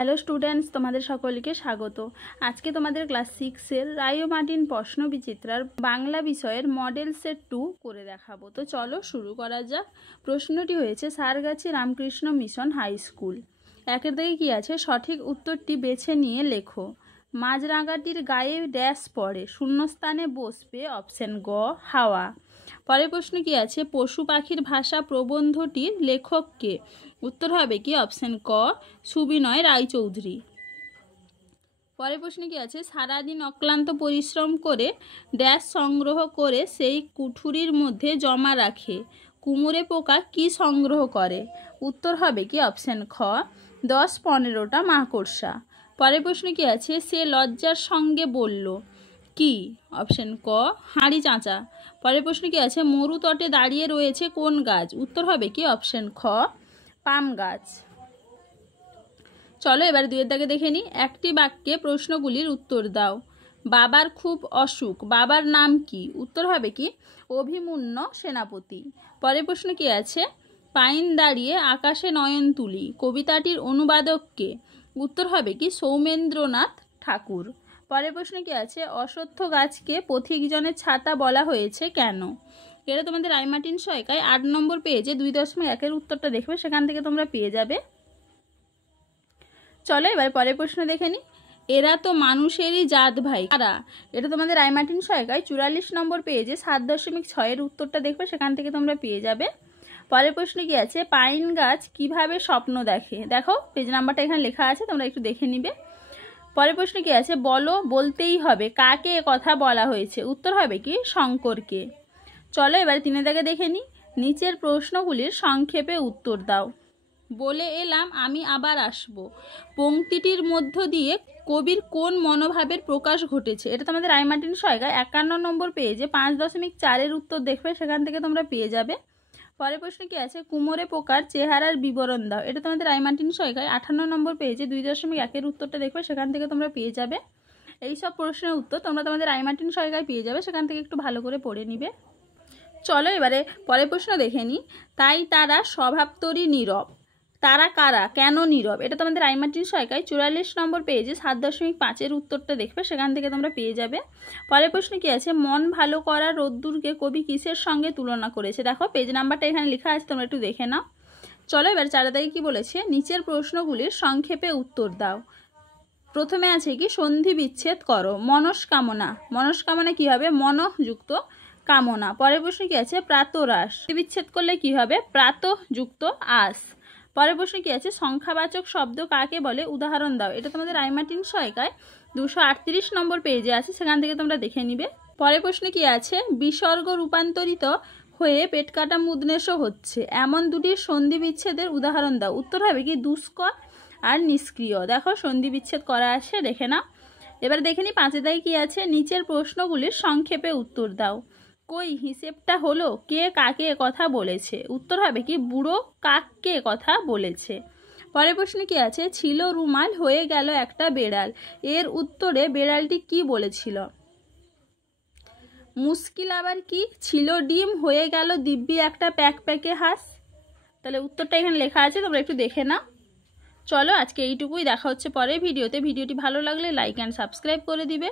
Hello students, তোমাদের সকলকে স্বাগত। আজকে তোমাদের ক্লাস 6-এর রায় ও মার্টিন প্রশ্ন বিচিত্রার বাংলা বিষয়ের মডেল সেট 2 করে দেখাবো। তো চলো শুরু করা যাক। প্রশ্নটি হয়েছে Sargachhi Ramakrishna Mission high school. একের দিকে কি আছে? সঠিক উত্তরটি বেছে নিয়ে লেখো। মাঝরাঙাটির গায়ে ড্যাশ পড়ে, শূন্যস্থানে বসবে। অপশন গ হাওয়া। পরের প্রশ্ন কি আছে? পশু পাখির ভাষা প্রবন্ধটির লেখক কে? উত্তর হবে কি? অপশন ক সুবিনয় রায়চৌধুরী। পরের প্রশ্ন কি আছে? সারাদিন অক্লান্ত পরিশ্রম করে ড্যাশ সংগ্রহ করে সেই কুঠুরির মধ্যে জমা রাখে। কুমোরে পোকা কি সংগ্রহ করে? উত্তর হবে কি? অপশন খ 10-15টা মাকড়সা। পরের প্রশ্ন কি আছে? সে লজ্জার সঙ্গে বলল কি? অপশন ক হাঁড়ি চাঁচা। পরের প্রশ্ন কি আছে? মরু তটে দাঁড়িয়ে রয়েছে কোন গাছ? উত্তর হবে কি? অপশন খ পাম গাছ। চলো এবার দুয়ের দাগে দেখে নিই। একটি বাক্যে প্রশ্নগুলির উত্তর দাও। বাবার খুব অসুখ, বাবার নাম কি? উত্তর হবে কি? অভিমন্যু সেনাপতি। পরের প্রশ্ন কি আছে? পাইন দাঁড়িয়ে আকাশে নয়ন তুলি কবিতাটির অনুবাদক কে? উত্তর হবে কি? সৌমেন্দ্রনাথ ঠাকুর। পরের প্রশ্ন কি আছে? অশ্বত্থ গাছকে পথিকজনের ছাতা বলা হয়েছে কেন? এটা তোমাদের রায় মার্টিন সহায়িকায় 8 নম্বর পেজে 2.1-এর উত্তরটা দেখবে, সেখান থেকে তোমরা পেয়ে যাবে। চলো এবার পরের প্রশ্ন দেখে নিই। এরা তো মানুষেরই জাত ভাই কারা? এটা তোমাদের রায় মার্টিন সহায়িকায় 44 নম্বর পেজে 7.6-এর উত্তরটা দেখবে, সেখান থেকে তোমরা পেয়ে যাবে। পরের প্রশ্ন কি আছে? পাইন গাছ কিভাবে স্বপ্ন দেখে? দেখো পেজ নাম্বারটা এখানে লেখা আছে, তোমরা একটু দেখে নিবে। পরের প্রশ্ন কি আছে? বলো, বলতেই হবে, কাকে কথা বলা হয়েছে? উত্তর হবে কি? শঙ্করকে। চলো এবার 3 দাগে দেখে নিই। নিচের প্রশ্নগুলির সংক্ষেপে উত্তর দাও। বলে এলাম আমি আবার আসব পংক্তিটির মধ্য দিয়ে কবির কোন মনোভাবের প্রকাশ ঘটেছে? এটা তোমাদের রায় মার্টিন সহায়িকায় 51 নম্বর পেজে 5.4-এর উত্তর দেখবে, সেখান থেকে তোমরা পেয়ে যাবে। পরের প্রশ্ন কি আছে? কুমোরে পোকার চেহারার বিবরণ দাও। এটা তোমাদের রায় মার্টিন সহায়িকায় 58 নম্বর পেজে 2.1-এর উত্তরটা দেখবে, সেখান থেকে তোমরা পেয়ে যাবে। এই সব প্রশ্নের উত্তর তোমরা তোমাদের রায় মার্টিন সহায়িকায় পেয়ে যাবে, সেখান থেকে একটু ভালো করে পড়ে নিবে। চলো এবারে পরের প্রশ্ন দেখে নিই। তাই তারা স্বভাবতরই নীরব, তারা কারা, কেন নীরব? এটা তোমাদের রায় মার্টিন সহায়িকায় 44 নম্বর পেজে 7.5-এর উত্তরটা দেখবে, সেখান থেকে তোমরা পেয়ে যাবে। পরের প্রশ্ন কি আছে? মন ভালো করা রোদ্দুরকে কবি কিসের সঙ্গে তুলনা করেছে? দেখো পেজ নাম্বারটা এখানে লেখা আছে, তোমরা একটু দেখে নাও। চলো এবার 4 দাগে কি বলেছে? নিচের প্রশ্নগুলির সংক্ষেপে উত্তর দাও। প্রথমে আছে কি? সন্ধি বিচ্ছেদ করো। মনস্কামনা, মনস্কামনা কি হবে? মনযুক্ত কামনা। পরের প্রশ্ন কি আছে? প্রাতরাস বিচ্ছেদ করলে কি হবে? প্রাতযুক্ত আস। পরের প্রশ্ন কি আছে? সংখ্যাবাচক শব্দ কাকে বলে? উদাহরণ দাও। এটা তোমাদের রায় মার্টিন সহায়িকায় 238 নম্বর পেজে আছে, সেখান থেকে তোমরা দেখে নিবে। পরের প্রশ্ন কি আছে? বিসর্গ রূপান্তরিত হয়ে পেটকাটা মুদনেশও হচ্ছে এমন দুটি সন্ধি বিচ্ছেদের উদাহরণ দাও। উত্তর হবে কি? দুষ্কর আর নিষ্ক্রিয়। দেখো সন্ধি বিচ্ছেদ করা আছে, দেখে নাও। এবার দেখে নি 5 দাগে কি আছে? নিচের প্রশ্নগুলির সংক্ষেপে উত্তর দাও। কই হিসেবটা হলো, কে কাকে কথা বলেছে? উত্তর হবে কি? বুড়ো কাককে কথা বলেছে। পরের প্রশ্নে কি আছে? ছিল রুমাল হয়ে গেল একটা বেড়াল, এর উত্তরে বেড়ালটি কি বলেছিল? মুশকিল আবার কি? ছিল ডিম হয়ে গেল দিব্যি একটা প্যাকে হাঁস। তাহলে উত্তরটা এখানে লেখা আছে, তোমরা একটু দেখে নাও। চলো আজকে এইটুকুই, দেখা হচ্ছে পরের ভিডিওতে। ভিডিওটি ভালো লাগলে লাইক অ্যান্ড সাবস্ক্রাইব করে দিবে।